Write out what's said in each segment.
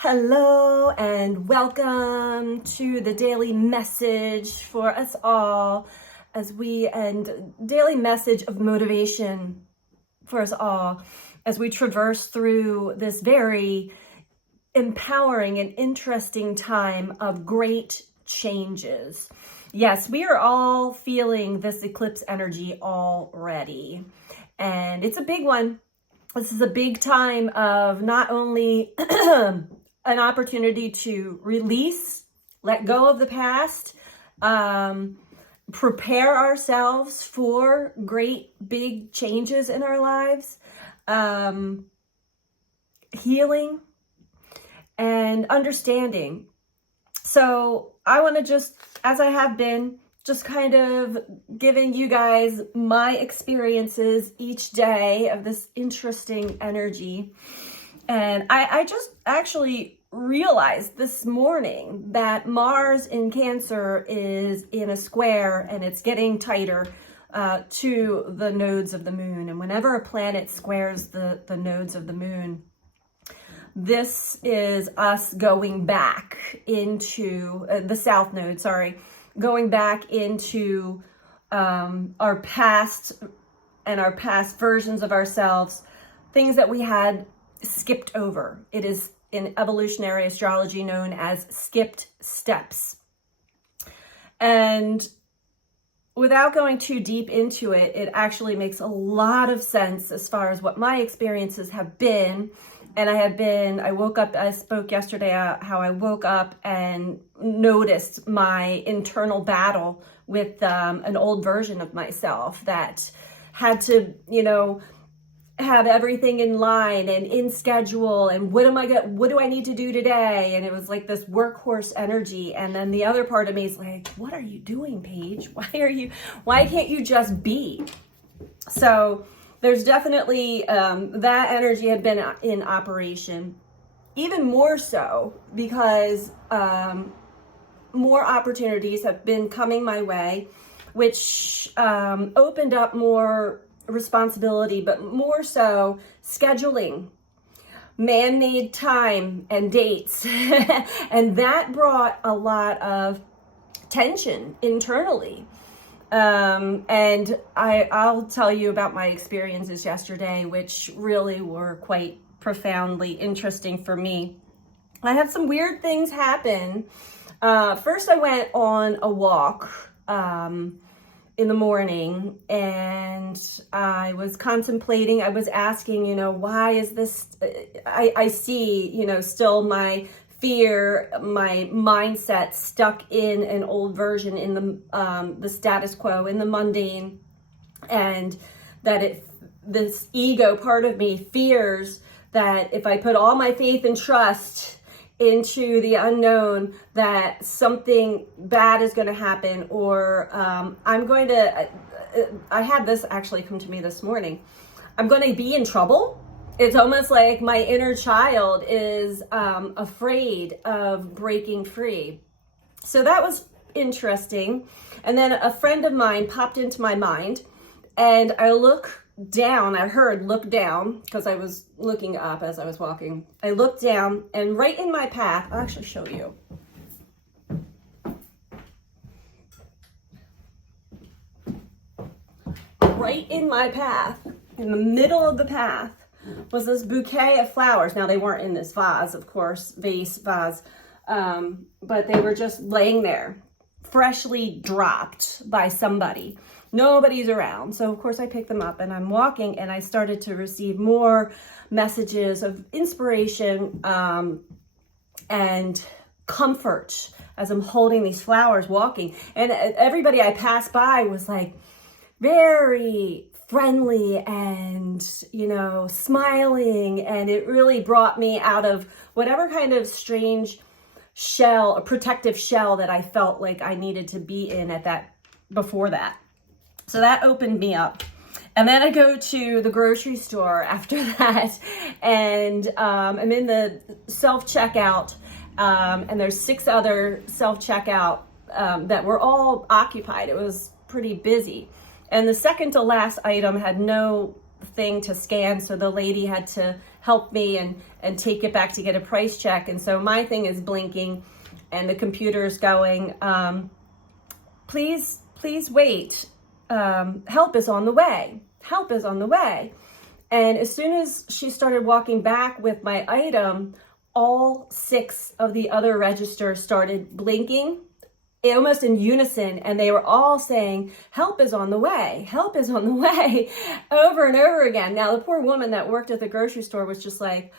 Hello and welcome to the daily message for us all daily message of motivation for us all as we traverse through this very empowering and interesting time of great changes. Yes, we are all feeling this eclipse energy already, and it's a big one. This is a big time of not only an opportunity to release, let go of the past, prepare ourselves for great big changes in our lives, healing, and understanding. So I want to just, as I have been, just kind of giving you guys my experiences each day of this interesting energy. And I just actually realized this morning that Mars in Cancer is in a square and it's getting tighter to the nodes of the moon. And whenever a planet squares the nodes of the moon, this is us going back into the south node, going back into our past and our past versions of ourselves, things that we had skipped over. It is in evolutionary astrology known as skipped steps. And without going too deep into it, it actually makes a lot of sense as far as what my experiences have been. And I woke up, I spoke yesterday how I woke up and noticed my internal battle with an old version of myself that had to, have everything in line and in schedule, and what do I need to do today? And it was like this workhorse energy. And then the other part of me is like, what are you doing, Paige? Why can't you just be? So there's definitely that energy had been in operation, even more so because more opportunities have been coming my way, which opened up more responsibility, but more so scheduling, man-made time and dates. And that brought a lot of tension internally. And I'll tell you about my experiences yesterday, which really were quite profoundly interesting for me. I had some weird things happen. First, I went on a walk in the morning, and I was contemplating, I was asking, why is this, I see, still my fear, my mindset stuck in an old version, in the status quo, in the mundane, and that this ego part of me fears that if I put all my faith and trust into the unknown, that something bad is going to happen, or I had this actually come to me this morning. I'm going to be in trouble. It's almost like my inner child is afraid of breaking free. So that was interesting. And then a friend of mine popped into my mind, and I look down, look down, because I was looking up as I was walking. I looked down, and right in my path, I'll actually show you. Right in my path, in the middle of the path, was this bouquet of flowers. Now, they weren't in this vase, of course, vase, but they were just laying there, freshly dropped by somebody. Nobody's around. So of course I picked them up, and I'm walking, and I started to receive more messages of inspiration and comfort as I'm holding these flowers walking. And everybody I passed by was like very friendly and, smiling. And it really brought me out of whatever kind of strange shell, a protective shell that I felt like I needed to be in before that. So that opened me up. And then I go to the grocery store after that, and I'm in the self-checkout, and there's 6 other self-checkout that were all occupied. It was pretty busy. And the second to last item had no thing to scan. So the lady had to help me and take it back to get a price check. And so my thing is blinking and the computer's going, please wait. Help is on the way. Help is on the way. And as soon as she started walking back with my item, all 6 of the other registers started blinking almost in unison, and they were all saying, help is on the way, help is on the way, over and over again. Now, the poor woman that worked at the grocery store was just like,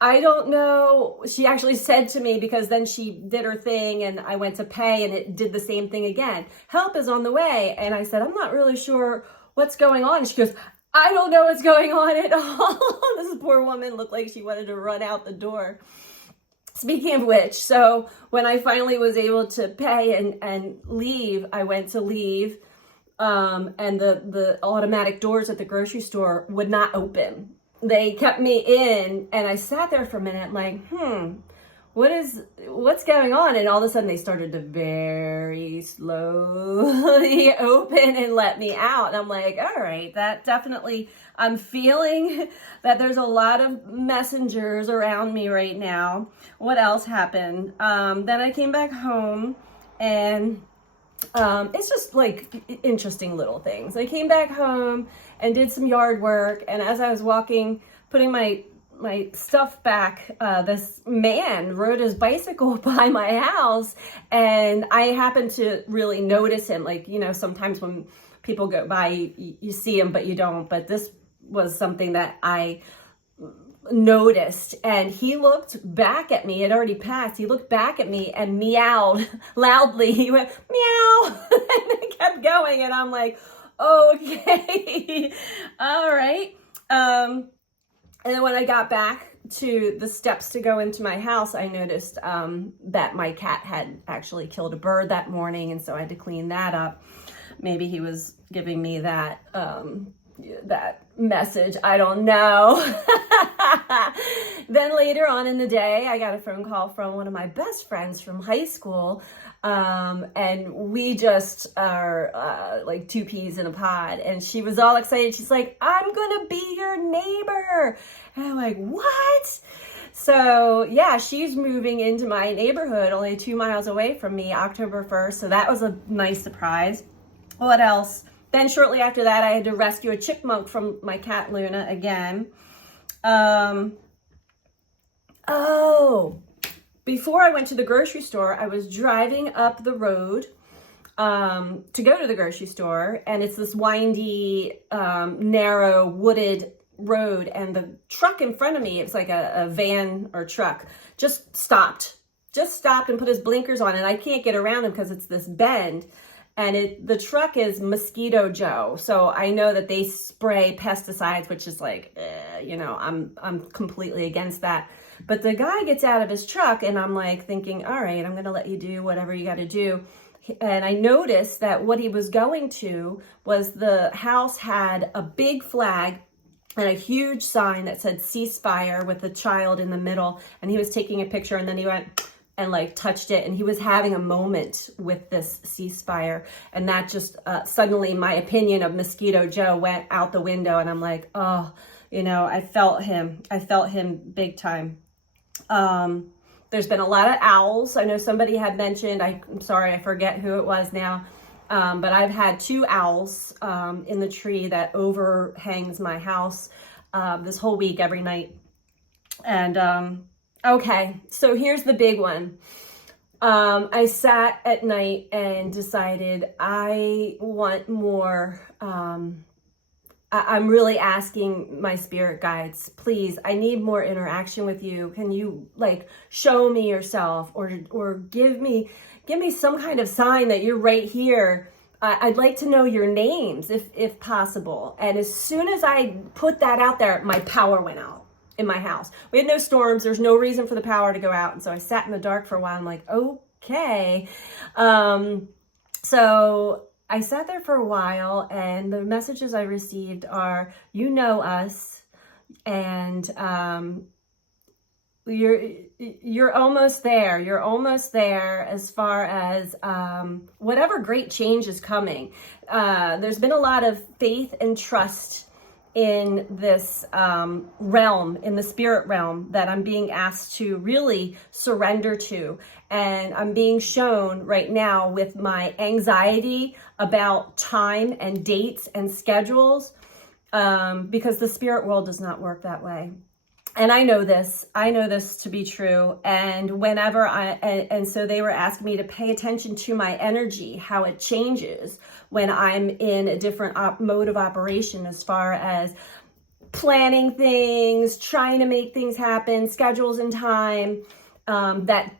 I don't know. She actually said to me, because then she did her thing and I went to pay and it did the same thing again. Help is on the way. And I said, I'm not really sure what's going on. And she goes, I don't know what's going on at all. This poor woman looked like she wanted to run out the door. Speaking of which, so when I finally was able to pay and leave, I went to leave, and the automatic doors at the grocery store would not open. They kept me in, and I sat there for a minute like, what's going on? And all of a sudden they started to very slowly open and let me out. And I'm like, all right, that definitely, I'm feeling that there's a lot of messengers around me right now. What else happened? Then I came back home, and it's just like interesting little things. I came back home and did some yard work. And as I was walking, putting my stuff back, this man rode his bicycle by my house, and I happened to really notice him. Like, you know, sometimes when people go by, you see him, but you don't. But this was something that I noticed, and he looked back at me. It already passed. He looked back at me and meowed loudly. He went, meow, and it kept going, and I'm like, okay, all right. And then when I got back to the steps to go into my house, I noticed that my cat had actually killed a bird that morning, and so I had to clean that up. Maybe he was giving me that that message. I don't know. Then later on in the day, I got a phone call from one of my best friends from high school. And we just are like 2 peas in a pod. And she was all excited. She's like, I'm going to be your neighbor. And I'm like, what? So yeah, she's moving into my neighborhood only 2 miles away from me, October 1st. So that was a nice surprise. What else? Then shortly after that, I had to rescue a chipmunk from my cat Luna again. Before I went to the grocery store, I was driving up the road to go to the grocery store, and it's this windy, narrow, wooded road, and the truck in front of me, it's like a van or truck, just stopped and put his blinkers on, and I can't get around him because it's this bend. And the truck is Mosquito Joe. So I know that they spray pesticides, which is like, you know, I'm completely against that. But the guy gets out of his truck, and I'm like thinking, all right, I'm going to let you do whatever you got to do. And I noticed that what he was going to was the house had a big flag and a huge sign that said ceasefire with a child in the middle. And he was taking a picture, and then he went and like touched it, and he was having a moment with this ceasefire, and that just suddenly my opinion of Mosquito Joe went out the window, and I'm like, oh, you know, I felt him big time. There's been a lot of owls. I know somebody had mentioned, I'm sorry, I forget who it was now, but I've had 2 owls in the tree that overhangs my house this whole week, every night. And okay, so here's the big one. I sat at night and decided I want more. I'm really asking my spirit guides, please, I need more interaction with you. Can you like show me yourself, or give me some kind of sign that you're right here? I'd like to know your names if possible. And as soon as I put that out there, my power went out in my house. We had no storms. There's no reason for the power to go out. And so I sat in the dark for a while. I'm like, okay. So I sat there for a while, and the messages I received are, you know us, and you're almost there. You're almost there as far as whatever great change is coming. There's been a lot of faith and trust in this realm, in the spirit realm, that I'm being asked to really surrender to. And I'm being shown right now with my anxiety about time and dates and schedules, because the spirit world does not work that way. And I know this to be true. And so they were asking me to pay attention to my energy, how it changes when I'm in a different mode of operation, as far as planning things, trying to make things happen, schedules and time, that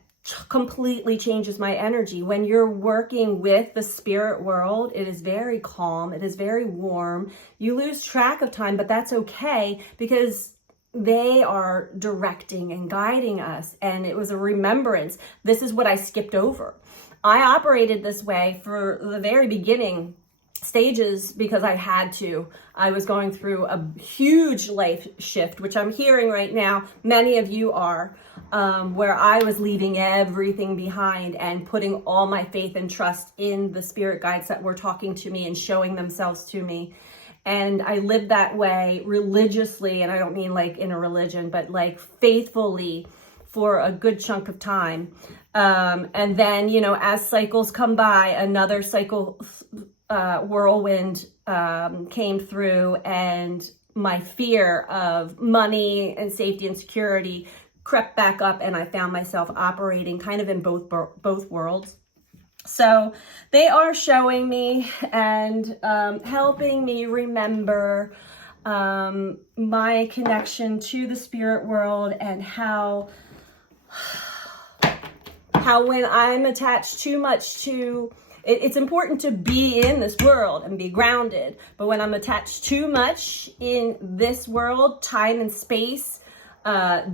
completely changes my energy. When you're working with the spirit world, it is very calm. It is very warm. You lose track of time, but that's okay, because they are directing and guiding us. And it was a remembrance. This is what I skipped over. I operated this way for the very beginning stages because I had to. I was going through a huge life shift, which I'm hearing right now. Many of you are, where I was leaving everything behind and putting all my faith and trust in the spirit guides that were talking to me and showing themselves to me. And I lived that way religiously, and I don't mean like in a religion, but like faithfully for a good chunk of time. And then, you know, as cycles come by, another cycle whirlwind came through, and my fear of money and safety and security crept back up, and I found myself operating kind of in both worlds. So they are showing me and helping me remember my connection to the spirit world, and how when I'm attached too much to it's important to be in this world and be grounded, but when I'm attached too much in this world, time and space,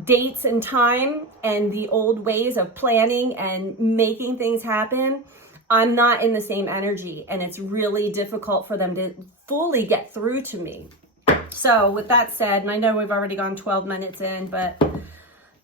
dates and time, and the old ways of planning and making things happen, I'm not in the same energy, and it's really difficult for them to fully get through to me. So with that said, and I know we've already gone 12 minutes in, but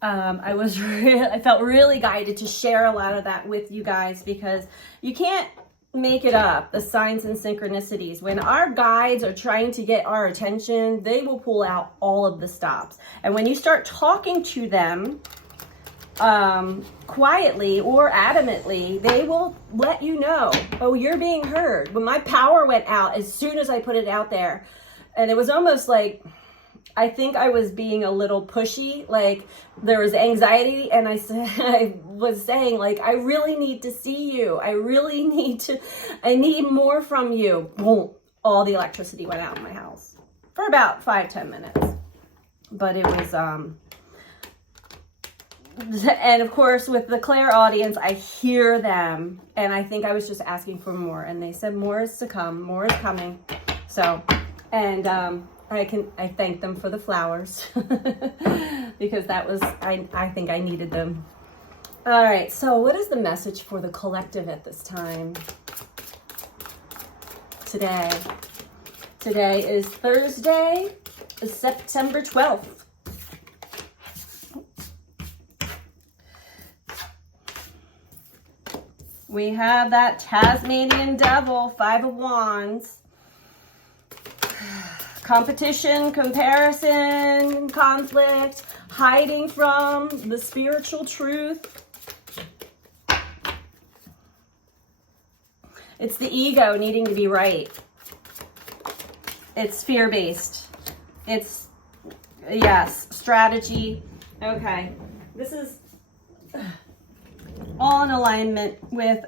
I felt really guided to share a lot of that with you guys, because you can't make it up, the signs and synchronicities. When our guides are trying to get our attention, they will pull out all of the stops. And when you start talking to them quietly or adamantly, they will let you know, oh, you're being heard. When my power went out, as soon as I put it out there, and it was almost like, I think I was being a little pushy, like there was anxiety, and I was saying, like, I really need to see you. I need more from you. Boom, all the electricity went out in my house for about 5-10 minutes. But it was, and of course, with the clairaudience, I hear them, and I think I was just asking for more, and they said more is to come, more is coming. So, and I thank them for the flowers because that was, I think I needed them. All right, so what is the message for the collective at this time? Today is Thursday, September 12th. We have that Tasmanian devil, 5 of Wands. Competition, comparison, conflict, hiding from the spiritual truth. It's the ego needing to be right. It's fear-based. It's, yes, strategy. Okay, this is all in alignment with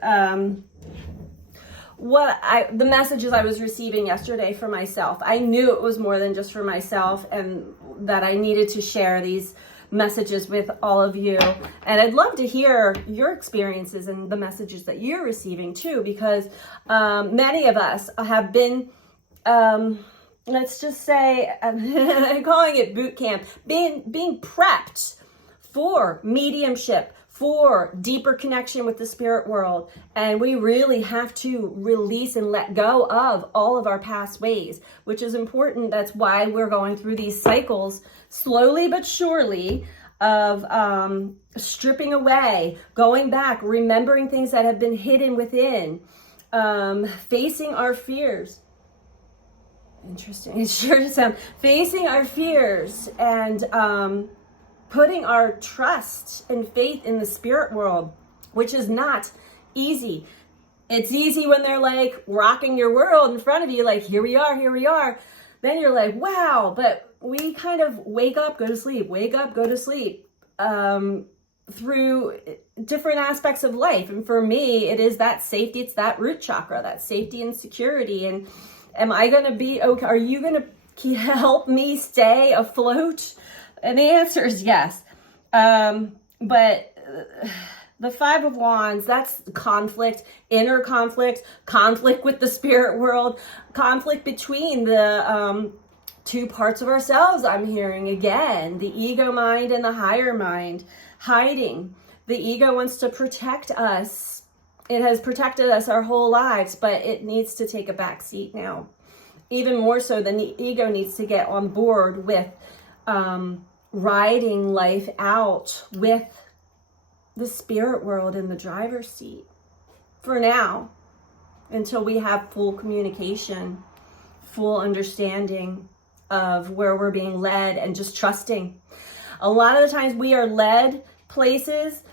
the messages I was receiving yesterday for myself. I knew it was more than just for myself, and that I needed to share these messages with all of you. And I'd love to hear your experiences and the messages that you're receiving too, because many of us have been, let's just say, I'm calling it boot camp, being prepped for mediumship, for deeper connection with the spirit world. And we really have to release and let go of all of our past ways, which is important. That's why we're going through these cycles, slowly but surely, of stripping away, going back, remembering things that have been hidden within, facing our fears. Interesting. It sure does sound. Facing our fears and putting our trust and faith in the spirit world, which is not easy. It's easy when they're like rocking your world in front of you, like, here we are, here we are. Then you're like, wow. But we kind of wake up, go to sleep, wake up, go to sleep, through different aspects of life. And for me, it is that safety. It's that root chakra, that safety and security. And am I going to be okay? Are you going to help me stay afloat? And the answer is yes. But the Five of Wands, that's conflict, inner conflict, conflict with the spirit world, conflict between the two parts of ourselves. I'm hearing again, the ego mind and the higher mind, hiding. The ego wants to protect us. It has protected us our whole lives, but it needs to take a back seat now. Even more so than the ego needs to get on board with riding life out with the spirit world in the driver's seat for now, until we have full communication, full understanding of where we're being led, and just trusting. A lot of the times we are led places,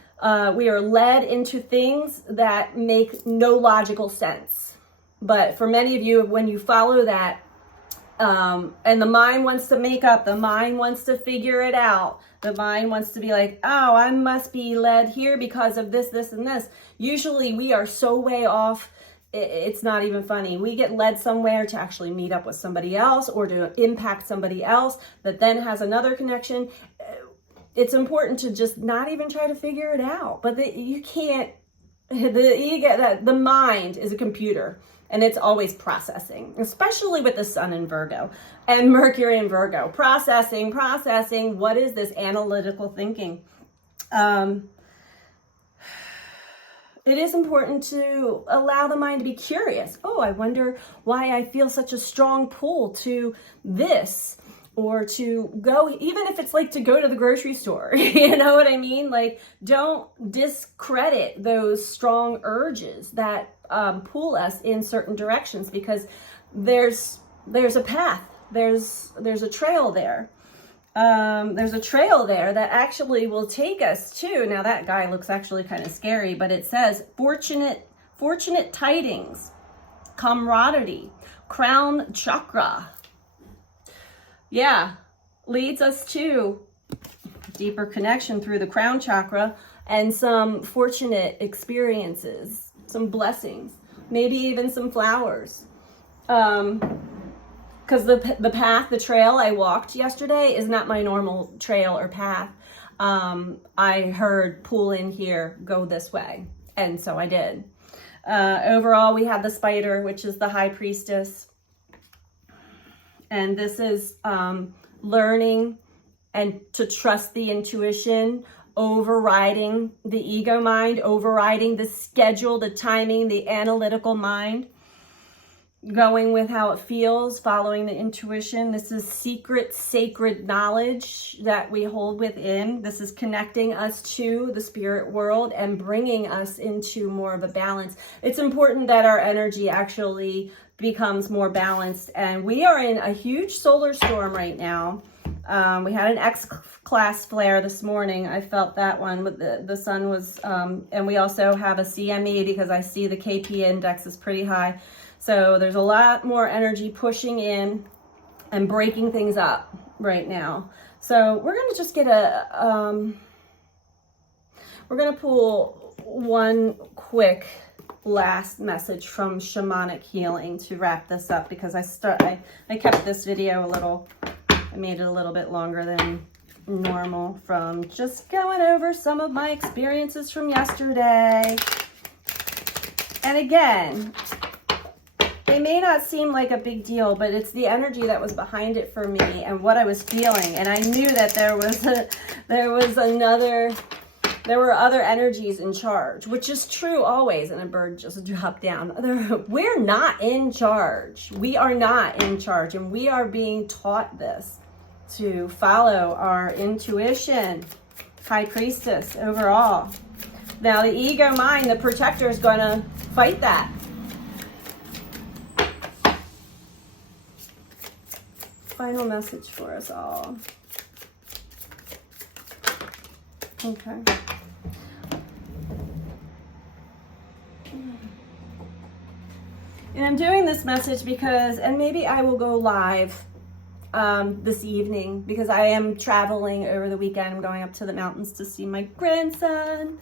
we are led into things that make no logical sense. But for many of you, when you follow that, and the mind wants to make up, the mind wants to figure it out, the mind wants to be like, oh, I must be led here because of this, this, and this. Usually we are so way off, it's not even funny. We get led somewhere to actually meet up with somebody else or to impact somebody else that then has another connection. It's important to just not even try to figure it out. But you can't, the mind is a computer. And it's always processing, especially with the sun in Virgo and Mercury in Virgo. Processing. What is this analytical thinking? It is important to allow the mind to be curious. Oh, I wonder why I feel such a strong pull to this, or to go, even if it's like to go to the grocery store. You know what I mean? Like, don't discredit those strong urges that pull us in certain directions, because there's a path, there's a trail there. There's a trail there that actually will take us to, now that guy looks actually kind of scary, but it says fortunate tidings, camaraderie, crown chakra. Yeah, leads us to deeper connection through the crown chakra and some fortunate experiences, some blessings, maybe even some flowers. Because the path, the trail I walked yesterday is not my normal trail or path. I heard pull in here, go this way. And so I did. Overall, we have the spider, which is the high priestess. And this is learning and to trust the intuition, overriding the ego mind, overriding the schedule, the timing, the analytical mind, going with how it feels, following the intuition. This is secret, sacred knowledge that we hold within. This is connecting us to the spirit world and bringing us into more of a balance. It's important that our energy actually becomes more balanced, and we are in a huge solar storm right now. We had an X-class flare this morning. I felt that one, but the sun was, and we also have a CME because I see the KP index is pretty high. So there's a lot more energy pushing in and breaking things up right now. So we're going to just get we're going to pull one quick last message from Shamanic Healing to wrap this up, because I kept this video I made it a little bit longer than normal from just going over some of my experiences from yesterday. And again, it may not seem like a big deal, but it's the energy that was behind it for me and what I was feeling. And I knew that there were other energies in charge, which is true always. And a bird just dropped down. We're not in charge. We are not in charge. And we are being taught this, to follow our intuition. High priestess overall. Now the ego mind, the protector, is going to fight that. final message for us all. Okay. And I'm doing this message because, and maybe I will go live this evening because I am traveling over the weekend. I'm going up to the mountains to see my grandson.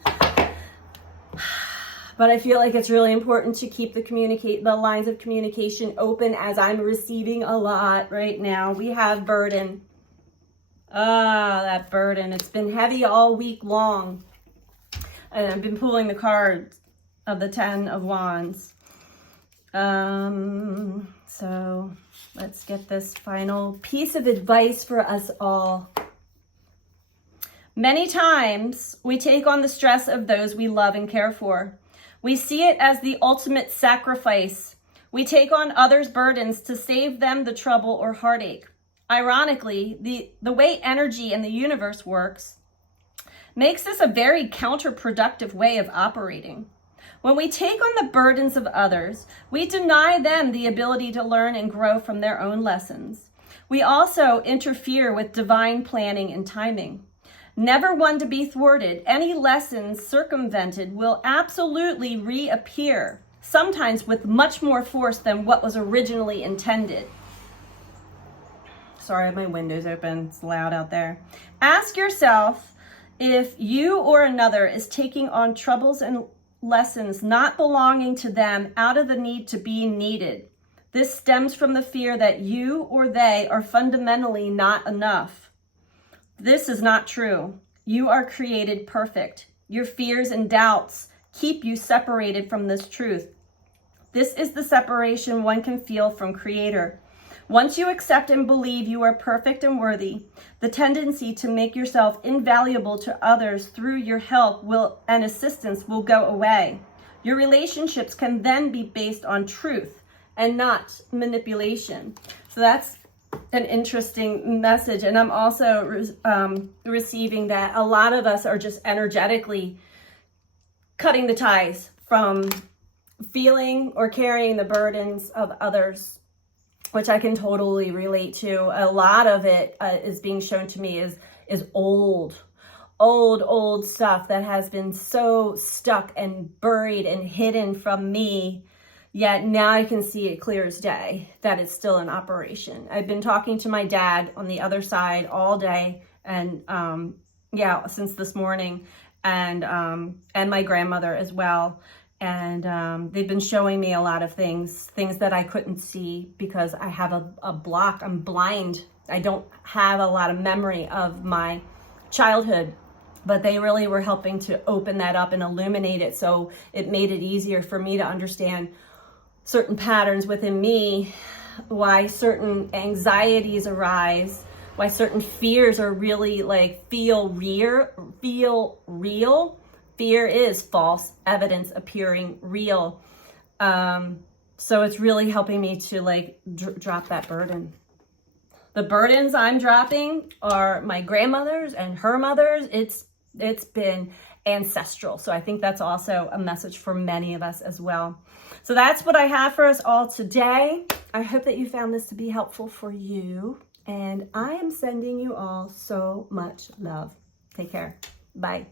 But I feel like it's really important to keep the lines of communication open, as I'm receiving a lot right now. We have burden. That burden. It's been heavy all week long. And I've been pulling the cards of the 10 of Wands. So let's get this final piece of advice for us all. Many times we take on the stress of those we love and care for. We see it as the ultimate sacrifice. We take on others' burdens to save them the trouble or heartache. Ironically, the way energy in the universe works makes this a very counterproductive way of operating. When we take on the burdens of others, we deny them the ability to learn and grow from their own lessons. We also interfere with divine planning and timing. Never one to be thwarted, any lessons circumvented will absolutely reappear, sometimes with much more force than what was originally intended. Sorry, my window's open. It's loud out there. Ask yourself if you or another is taking on troubles and lessons not belonging to them out of the need to be needed. This stems from the fear that you or they are fundamentally not enough. This is not true. You are created perfect. Your fears and doubts keep you separated from this truth. This is the separation one can feel from Creator. Once you accept and believe you are perfect and worthy, the tendency to make yourself invaluable to others through your help and assistance will go away. Your relationships can then be based on truth and not manipulation. So that's an interesting message. And I'm also receiving that a lot of us are just energetically cutting the ties from feeling or carrying the burdens of others, which I can totally relate to. A lot of it is being shown to me is old stuff that has been so stuck and buried and hidden from me. Yet now I can see it clear as day that it's still in operation. I've been talking to my dad on the other side all day, and since this morning, and my grandmother as well. And they've been showing me a lot of things that I couldn't see because I have a block. I'm blind. I don't have a lot of memory of my childhood, but they really were helping to open that up and illuminate it. So it made it easier for me to understand certain patterns within me, why certain anxieties arise, why certain fears are really feel real. Fear is false evidence appearing real. So it's really helping me to drop that burden. The burdens I'm dropping are my grandmother's and her mother's. It's been ancestral. So I think that's also a message for many of us as well. So that's what I have for us all today. I hope that you found this to be helpful for you. And I am sending you all so much love. Take care. Bye.